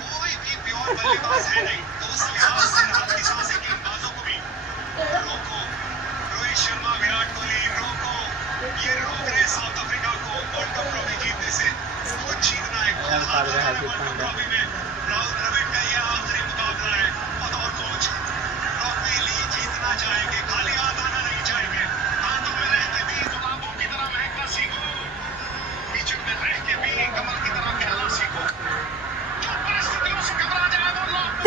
कोई भी प्योर बल्लेबाज है नहीं, तो उस लिहाज से हल्की सांसें के गेंदबाजों को भी रोको। रोहित शर्मा, विराट कोहली, रोको। ये रोक रहे साउथ अफ्रीका को वर्ल्ड कप ट्रॉफी जीतने से। कुछ जीतना है, खुद हाथ लगाना है वर्ल्ड कप ट्रॉफी में। राहुल द्रविड़ का ये आखिरी मुकाबला है बतौर कोच। ट्रॉफी ली जीतना चाहेंगे, खाली हाथ आना नहीं चाहेंगे। हाथों में रहते भी गुलाबों की तरह महकना सीखो, बीच में रह के भी कमल की तरह खेलना सीखो। जो परिस्थितियों से घबरा जाए वो लोग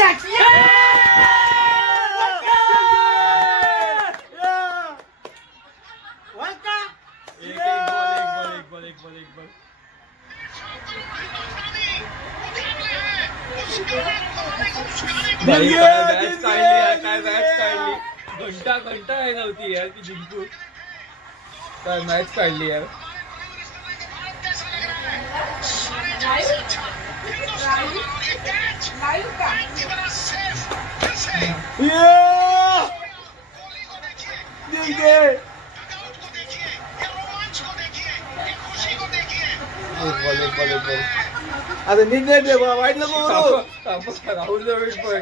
भाई काय मॅच काढली यार, काय मॅच काढली. घंटा घंटा आहे नव्हती यार ती जिंकू. काय मॅच काढली यार. आता नीट नीट वाईट नको राहुल द्रविड पण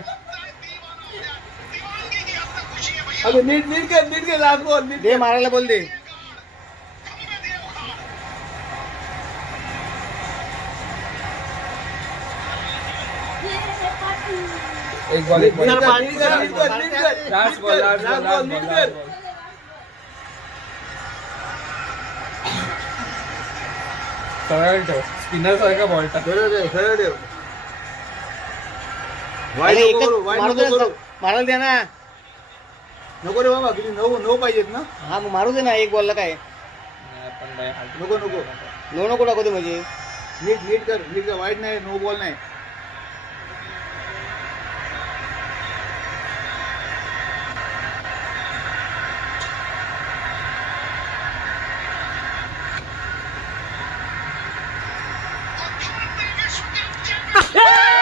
आता नीट कर लास्ट बॉल नीट दे मारायला बोल दे. एक बॉल एक बॉल. नीट कर लास्ट बॉल लास्ट बॉल नीट लास्ट कर. बॉल. सरळ ठेव, स्पिनर सारखा बॉल टाक. सरळ ठेव. अरे वाईट एकच नको करू, वाईट मारू नको दे करू. ना, मारायला द्या ना. नको रे बाबा, किती नऊ पाहिजेत ना. हा मग मारू दे ना, एक बॉलला काय. नाही, पण बाई हात- नको नको नको टाकू दे म्हणजे. नीट कर वाईट नाही, नो बॉल नाही. विश्व कप चैंपियन